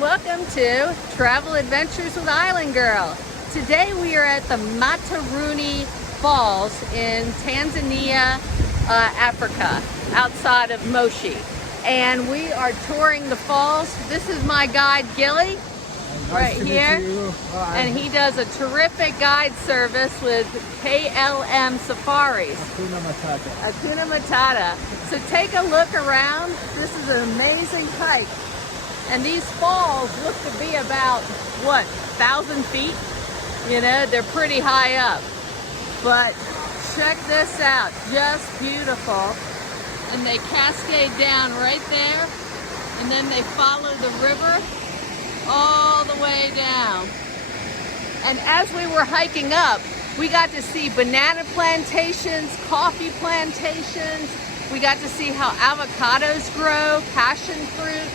welcome to Travel Adventures with Island Girl. Today we are at the Matsari Falls in Tanzania, Africa, outside of Moshi. And we are touring the falls. This is my guide, Gilly, right here. And he does a terrific guide service with KLM Safaris. Hakuna Matata. So take a look around. This is an amazing hike. And these falls look to be about, what, 1,000 feet? You know, they're pretty high up. But check this out, just beautiful. And they cascade down right there. And then they follow the river all the way down. And as we were hiking up, we got to see banana plantations, coffee plantations. We got to see how avocados grow, passion fruit,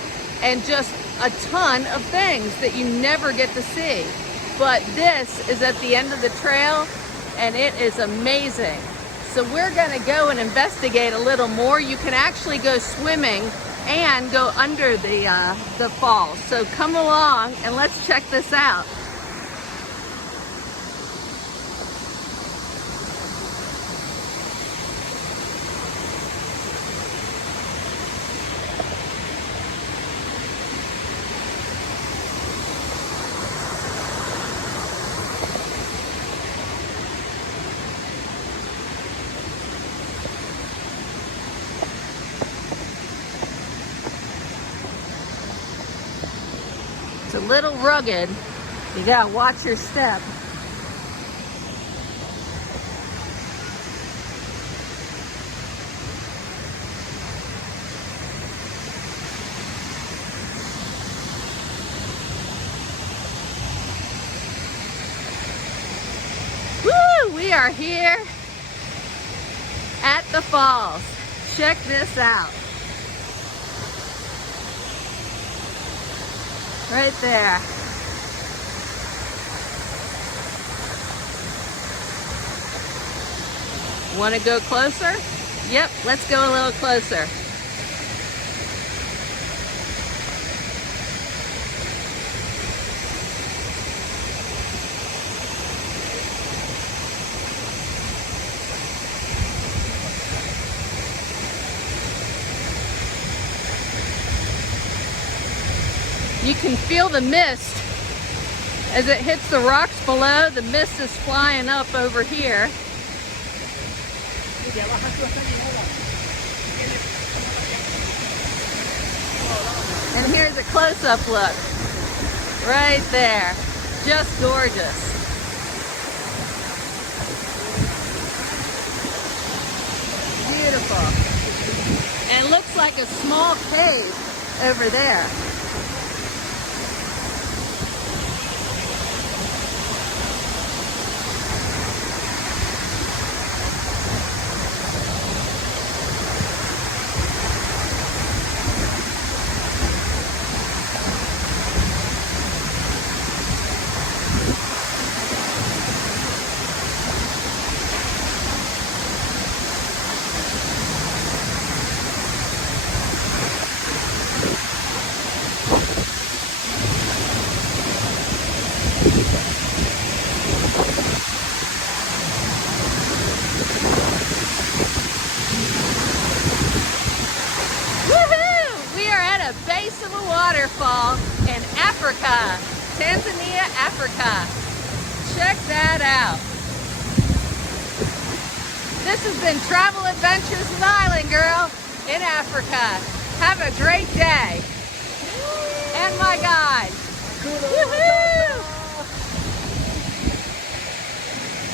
and just a ton of things that you never get to see. But this is at the end of the trail, and it is amazing. So we're gonna go and investigate a little more. You can actually go swimming and go under the falls. So come along and let's check this out. It's a little rugged. You gotta watch your step. Woo! We are here at the falls. Check this out. Right there. Want to go closer? Yep, let's go a little closer. You can feel the mist as it hits the rocks below. The mist is flying up over here. And here's a close-up look. Right there. Just gorgeous. Beautiful. And it looks like a small cave over there. Base of a waterfall in Africa, Tanzania, Africa. Check that out. This has been Travel Adventures with Island Girl in Africa. Have a great day. And my guide. Woohoo!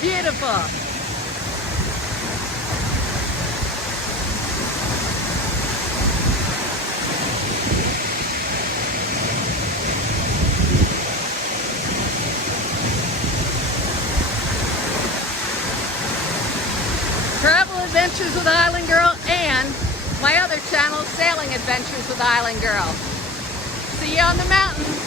Beautiful. Travel Adventures with Island Girl and my other channel, Sailing Adventures with Island Girl. See you on the mountain.